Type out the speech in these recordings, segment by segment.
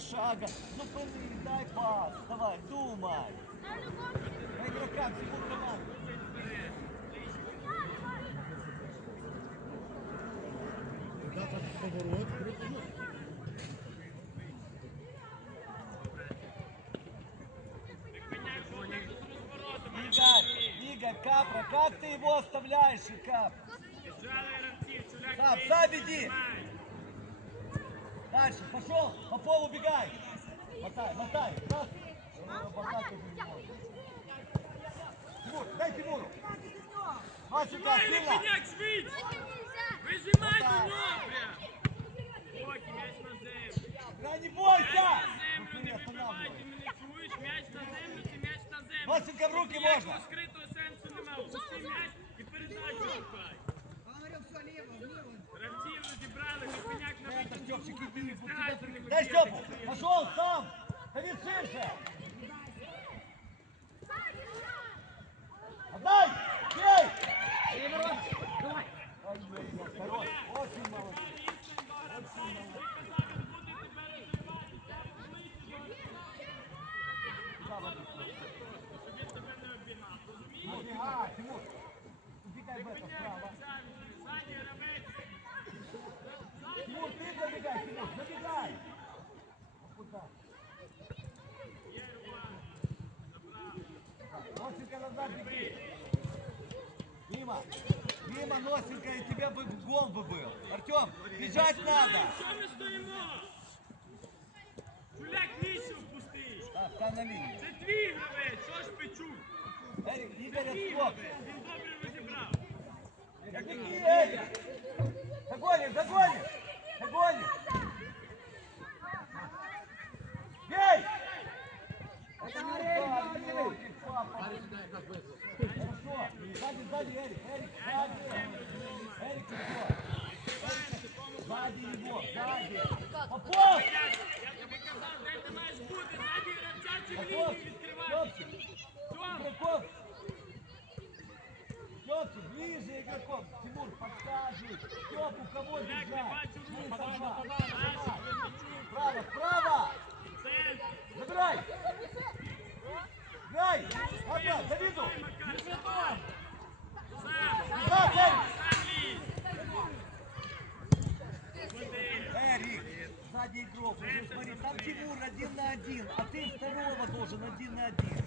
шага? Зупини, дай пас. Давай, думай. На игрока, всему команду. Куда-то поворот. Репеняк жодних з розворотом. Игорь, Игорь, Капра, как ты его оставляешь, и Кап? Біжали гравці, чуляк Сам, вище, сам іди. вижимай. Дальше, пошел, по полу убегай. Мотай, мотай. Раз. Тимур, дай Тимуру. Вижимай, сильно. Отак. нього прям. Поки, м'яч на землю. Да не М'яч бойся. на землю, не меня останавливай. мене чуєш? М'яч на землю, це м'яч на землю. Васенька, в руки Ніякого можна. Степчик, иди. Дай. Степу. Пошел сам. Давид ширше. Отдай. Бей. Хорош. Очень молодец. Набегай, Тимур. Убегай в это, справа. Ззаді гравець. Тимур, ты забегай, Тимур, забегай. Куда? Носенька назад беги. Дима, Дима, Носенька, и тебе бы гол бы был. Артем, бежать надо. Що ми стоїмо? Чуляк віщо впусти. Так, стань на линии. Це твій гравець, що ж печу? Эрик, Игорь, Твій отскок. гравець, він добре розібрав. Беги, Эрик. Догонишь, догонишь. Догонишь. Бей! Это не Сзади, сзади, Эрик, Эрик, сзади. Эрик, хорошо. Сзади его, сзади. Попов! Я тобі казав, де ти маєш бути, ззаді гравця чи в Попов! лінії відкривати. Степчик, Тьом, игроков! Степчик, ближе игроков! Тимур, подскажи! Степу, кого як не держать? бачу руку, Давай, давай, давай, давай, Один а ты второго должен один на один.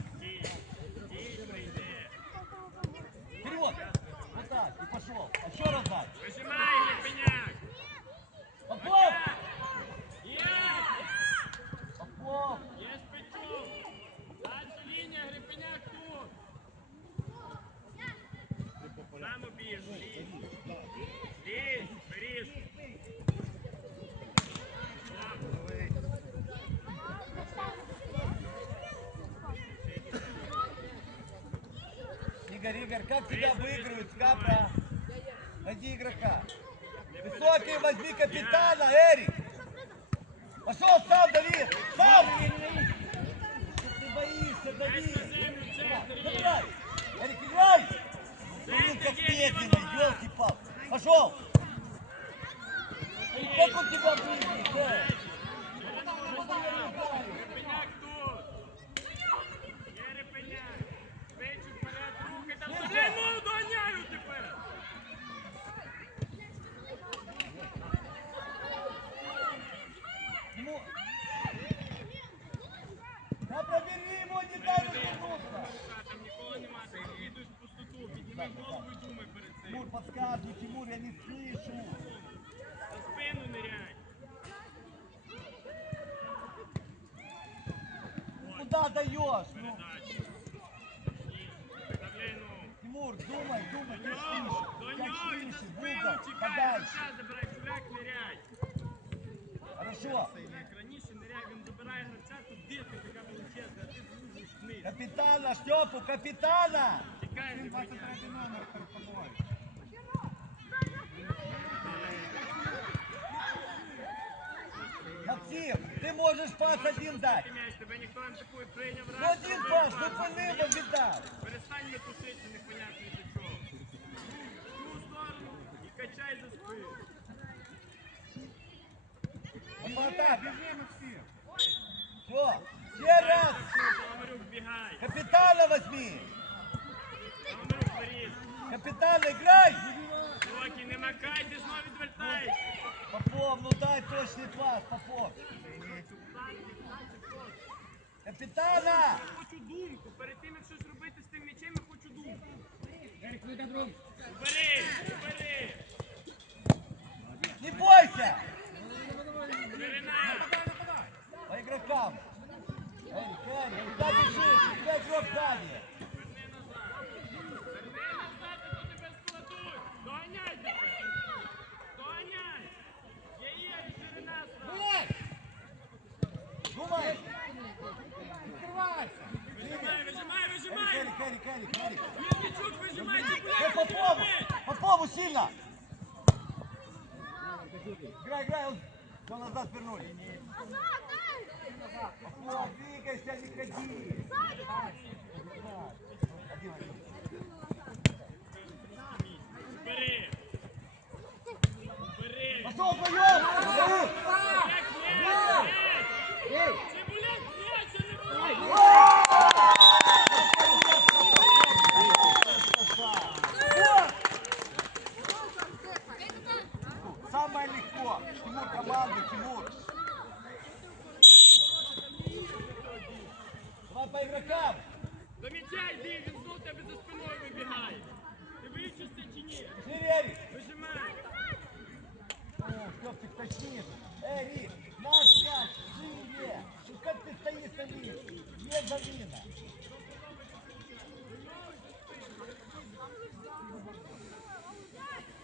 Игорь, как тебя выигрывают с капра? Найди игрока. Высокий возьми капитана, Эрик. Пошел сам, Давид. Сам. Ты боишься, Давид? Забирай. Эрик, играй. Блин, как медленно, елки-пал. Пошел. Как он тебя выиграет, пустоту. Підніми голову і думай перед цим. Тимур, подсказывай, Тимур, я не слышу. За спину ныряй. Куда даешь? Ну, Передача. Вставляй ногу. Тимур, думай, думай, До как нього, слышишь, до как нього і за слышишь, спину Буга, чекай, подальше. гравця забирай, чувак ниряй. Хорошо. Чувак раніше ниряй, він забирає гравця, тут дірка така величезна, а ти звужуєш вниз. Капитана, Штепу, 23 номер пропонує. Максим, ти можеш пас один дати. Мяч, тебе ніхто не атакує, прийняв Ну, раз. Один пас, зробив пас, зупинив, а віддав. Перестань не пустити, непонятно до чого. Ну, в ту сторону і качай за спину. Ну, Оплата, біжи, Максим. Все, ще раз. Комарюк бігай. Капітана возьми. Паламарюк, беріть. Капітан, играй. Рокі, не макай, ти знову відвертаєшся. Попов, ну дай точний пас, Попов. Капітана! Хочу думку. Перед тим, як щось робити з тим м'ячем, я хочу думку. Убери, убери. Не бойся! Ширина. По игрокам. Эрик, Эрик, куда бежишь? У тебя игрок сзади. Попову! Попову сильно! Играй, играй, все назад вернули. Попов, двигайся, не ходи. Один, один. Бери. Бери. Пошел вдвоем! Як м'яч, Цибуляк м'яча не було. Самое легко. Тимур, команду, Тимур. Давай по игрокам. До м'яча йди, він знов тебе за спиною вибігає. Ти вивчишся чи ні? Шире, Вижимай. Степчик, точнее. Эй, наш мяч, шире. Ну как ты стоишь на месте? Не замена.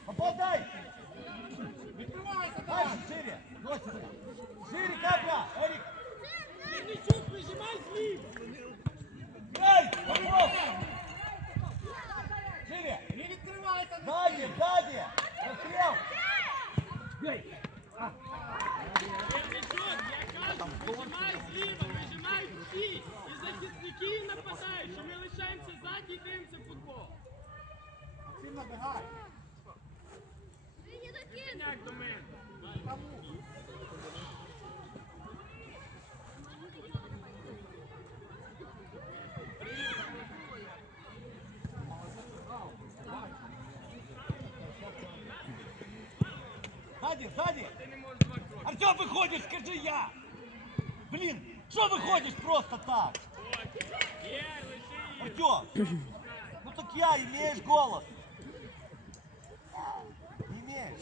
Попадай! Сзади, сзади! Расстрел! Мізничук, я кажу, вижимай зліва, вижимай всі. І захисники і нападаючі. Ми лишаємося ззаді і дивимося футбол. Максим набігай. Як до мене. выходишь, скажи я! Блин, что выходишь просто так? Є, лиши її. Артем! Ну так я, имеешь голос! Имеешь!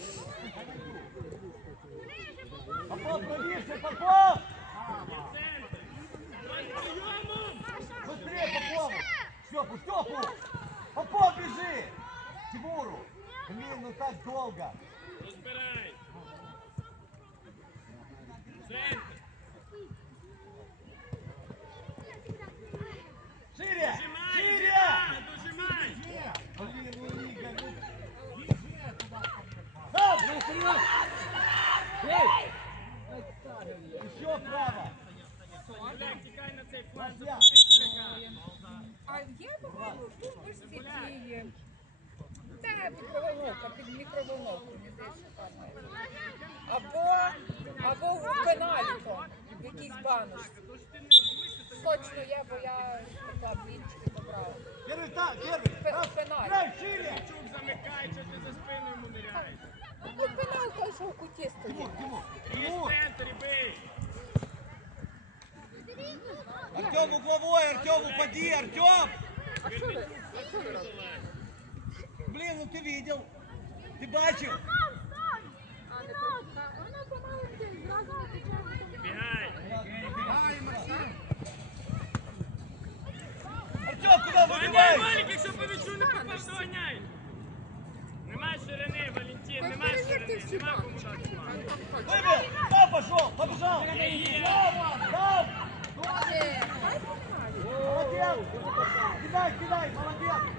Попов, правее, Попов! Центр. Прийомом. Быстрее, Попову! Степу, Степу! Попов, бежи! Тимуру! Блин, ну так долго! Розбирай. туди. Сам! Еще право! Гуляй, тікай на цей фланг, Я. запусти Сіляка. А є, по-моєму, в тумбочці цієї. Та мікроволновка, під мікроволновку, або в пеналіку, в якійсь баночці. Тож ти не рахуйся, то Точно є, бо я така блінчики побрала. Первый так, первый! Пе- Раз, пенальти. играй шире! чук замикай, що ти за спину йому ниряєш. Ну, тут пеналка, що в куті стоїть. Тимур, Тимур! І в Тимур! центрі бий. Артем угловой, Артем, упади, Артем! А що ви? А що ви робите? Блин, ну ты видел! Ты бачил? Артем, куда выбиваешь? Валік, якщо по м'ячу не попав, доганяй. Нема ширини, Валентин, нема ширини, нема кому дати. Выбил! Сам пошел, побежал! Помаленьки. Молодец! Кидай, кидай, молодец!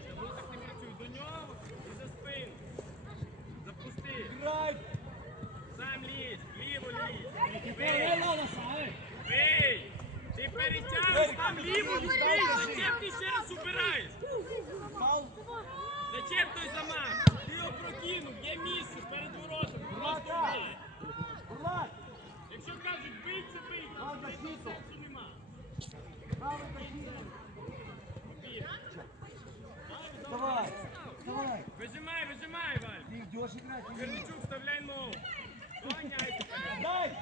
Зробити? Воно так не працює. До нього і за спину. Запусти. Сам лізь, вліво лізь. Бий! Бий! Ти перетягнеш там лівою, бий! Зачем ти ще раз убираєш? Зачем той замах? Ти його прокинув, є місце перед воротами, просто Бурлака! Якщо кажуть бий, це бий, то сенсу нема. Идешь играть? Корничук, вставляй ногу. Доганяй.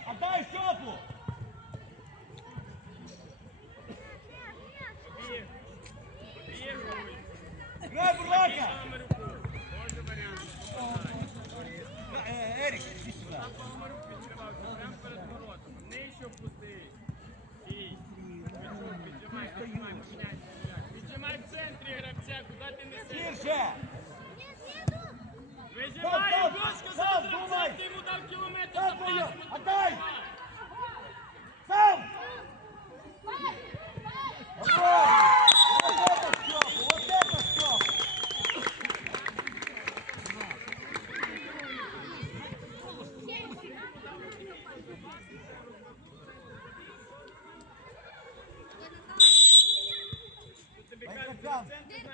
На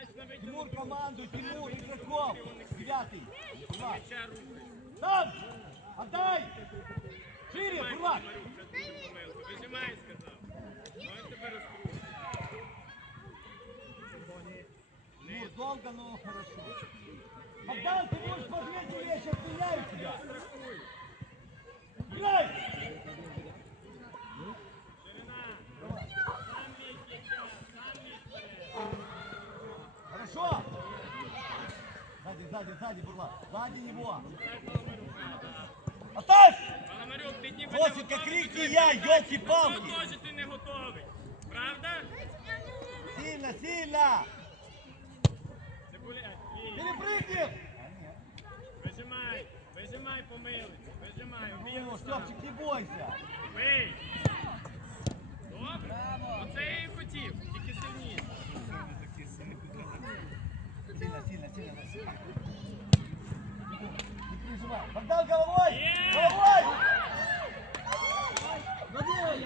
Тимур витягнуту команду, Тимур игроков! Девятый! Рухай. Сам! Отдай! Шире, Бурлак! Вижимай, сказав. Ось тебе розкрутить. Ну, долго, но хорошо. Богдан, ты можешь по две я сейчас меняю тебя. Играй! Сзади, сзади, сзади, Бурлак. Сзади него. Дай Паламарюка, да. Оставь! Паламарюк, ти ніби не Косенька, готовий крикни до я, цього. ёлки-палки. Цього теж ти не готовий. Правда? Сильно, сильно! Цибуля, лізь. Перепрыгнем! Вижимай, вижимай по милиці, вижимай, Ну, обігли Степчик, не бойся. Бий! Добре? Оце я і хотів, тільки сильніше. Сильно, сильно, сильно. Не переживай. Богдан, головой! Головой! Головой!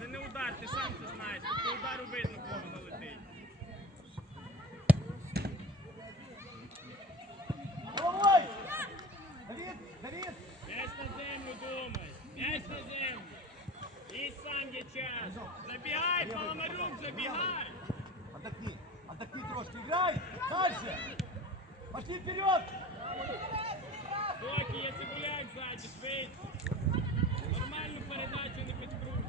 Це не удар, ти сам це знаєш. Ти удар убити. І сам є час. Забігай, Паламарюк, забігай. Отдохни, отдохни трошки. Играй! Дальше! Пошли вперед! Поки є цибуляк ззаді, швидше. Нормальну передачу не підкручуй.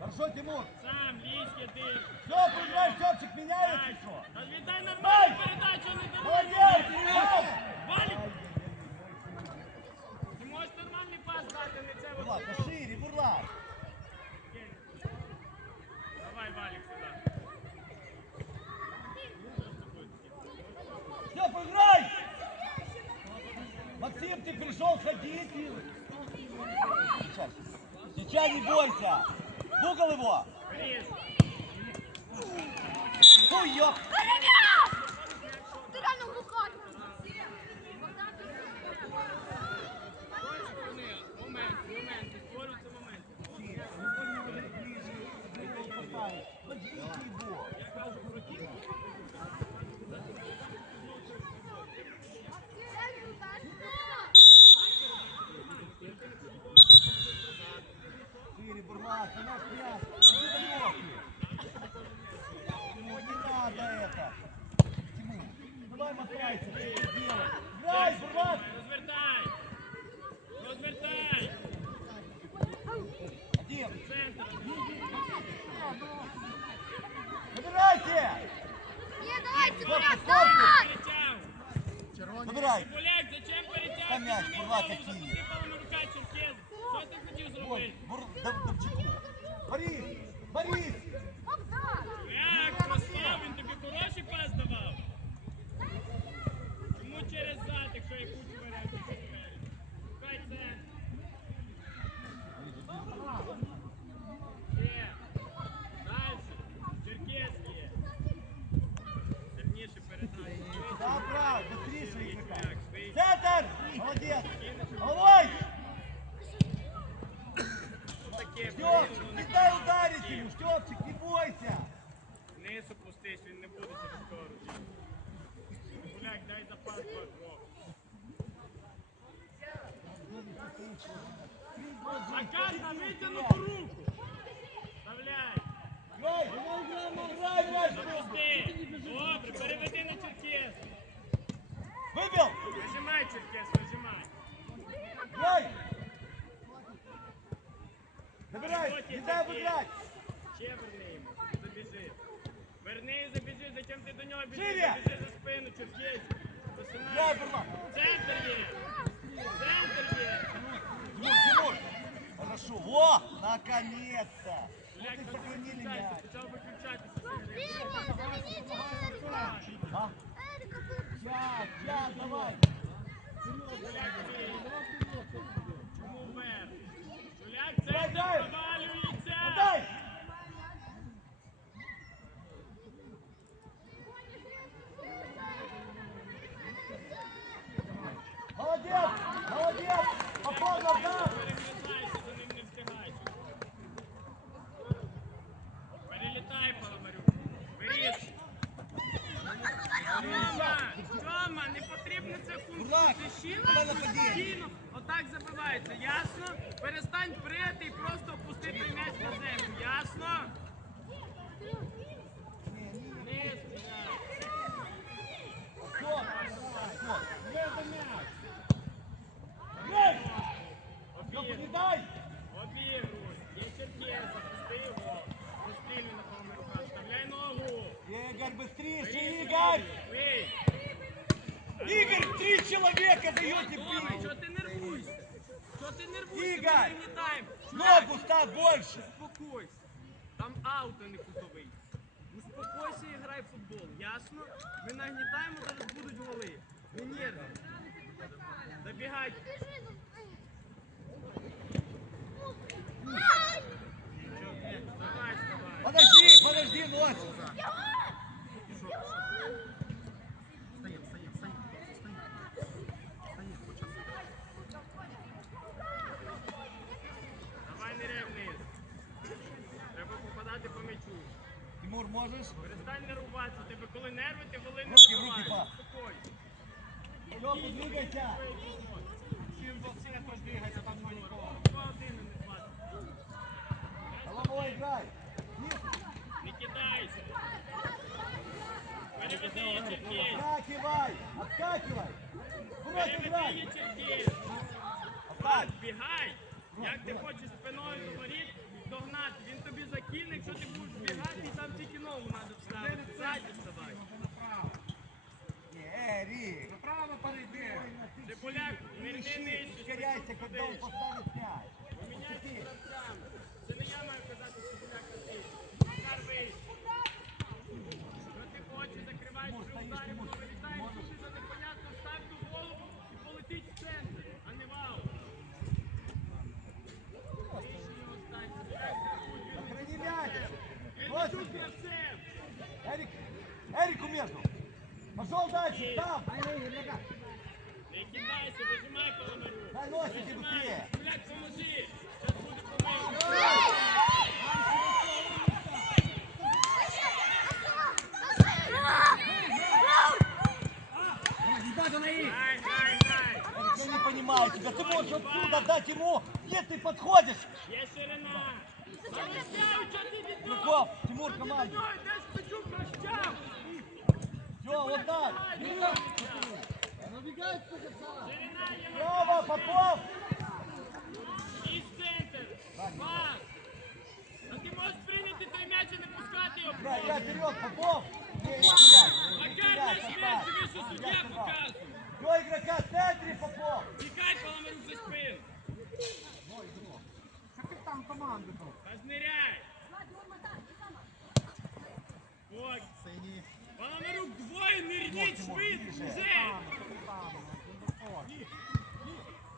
Хорошо, Тимур. Сам лізь, єдин. Все, проиграй, Степчик, меняет Дай, что? Та віддай Дай! нормальну передачу, а не давай. Молодец! Сам! Валік! Ти можеш нормальний пас дати, а не це Пришел ходить. и- Сейчас. Сейчас не бойся. В угол его. Борис, Фу, ёп. Ти реально глухой. момент, момент, створюються моменти. Шире, Бурлак, не наш мяч. Иди домой. Ну, не надо это. Тимур, давай что ты делаешь? Играй, Бурлак. Розвертай! Розвертай! Один. Центр! Набирайте. Ні, давайте, корпус. давай! Набирай. Поляк, зачем перетягуй? Там м'яч, Бурлак. Що ти хотів Вот, зробити? Борис, Борис. Витягнути руку! Добре, переведи на черкес! Вибіл! Нажимай черкес, нажимай! Гей! Забіжи. Верни забіжи, затем ти до нього біжи, Живі! біжи за спину, черкес. Посинай. Центр є! Хорошо. Во, наконец-то. Вот и сохранили мяч. почав виключатися. Вірма, быстрее, Игорь! Бий. Игорь, три человека даете Добре, бить! чого ти нервуєшся? Чого ти нервуєшся? Ігор! Ми не гнітаємо. Ногу ставь больше! Успокойся. Там аут, а не кутовий. Успокойся і грай в футбол, ясно? Ми нагнітаємо, зараз будуть голи. Не нервуй. Забігай. Давай, вставай. Подожди, подожди, носик! можеш. Перестань нервуватися, тебе коли нерви, ти коли не тримаєш. Спокійно. Подвигайся. Чим вовсе хтось двигайся, там немає нікого. Головою грай. Не кидайся. Переведи її Черкіс. Откакивай, откакивай. Просто Переведи її грай. Бігай. Як ти хочеш спиною до догнати, тобі закине, якщо ти будеш бігати, і там тільки ногу треба вставити. Ззаді вставай. Направо. Не, Рик! Направо перейди. Ти поляк, не Не не ищи, нижче. ускоряйся, Тимур, команда. Ой, де ж Петюк розтяг? Все, вот так. Ширина є Право, Попов. І центр. Пас. А ти можеш прийняти той м'яч і не пускати його. Играй, играй вперед, Попов. Не, не теряй. Не Макар теряй, наш Попов. м'яч, тобі що суддя показує. Все, игрока, в центре, Попов. Тікай, Паламарю, за спину. Капітан команди був. Розниряй.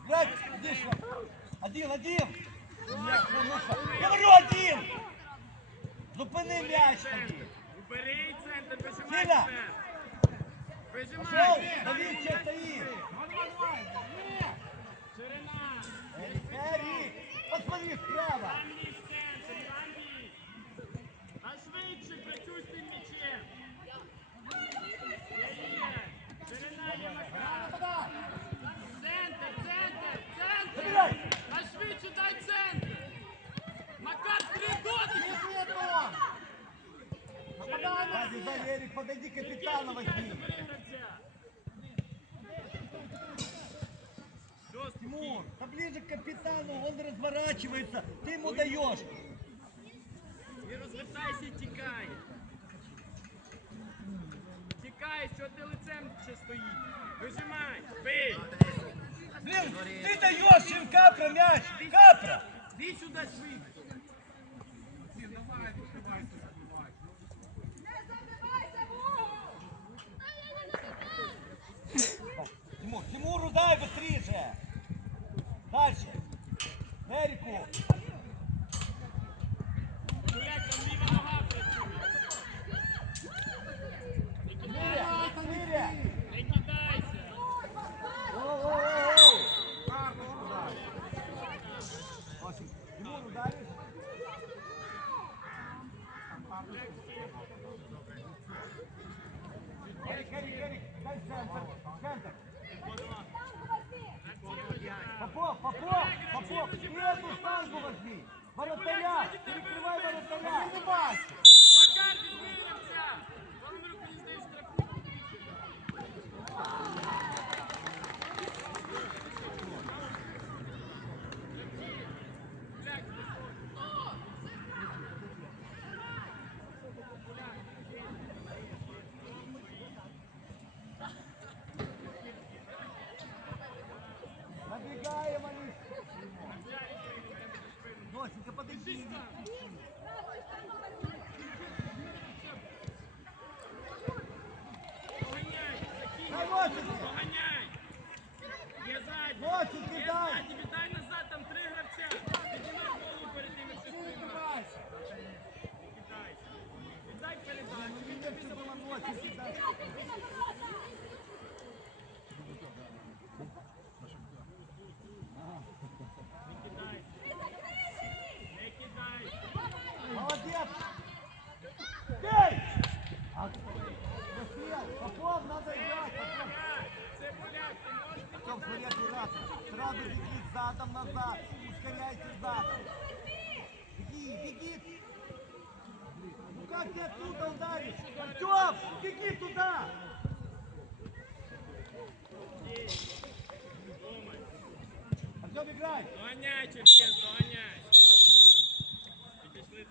Блядь. Один, один. Говорю, один. Зупини м'яч тоді. Убери центр, прижимай Сіля. Пошел, Давид ще стоїть. Ширина. Ерік, посмотри справа. Сзади, сзади, Эрик, подойди, капитана возьми. Забери гравця. Все, Тимур, поближе к капитану, он разворачивается, ты ему даешь. І розвертайся і тікай. Тікай, що ти лицем ще стоїть. Вижимай, бий. Блин, ты даешь им капра мяч, капра. Бій сюди швидко. Давай, відкривайся, Érico! Попов, Попов, Попов, и эту штангу возьми. Воротаря, перекрывай воротаря. Не бачу.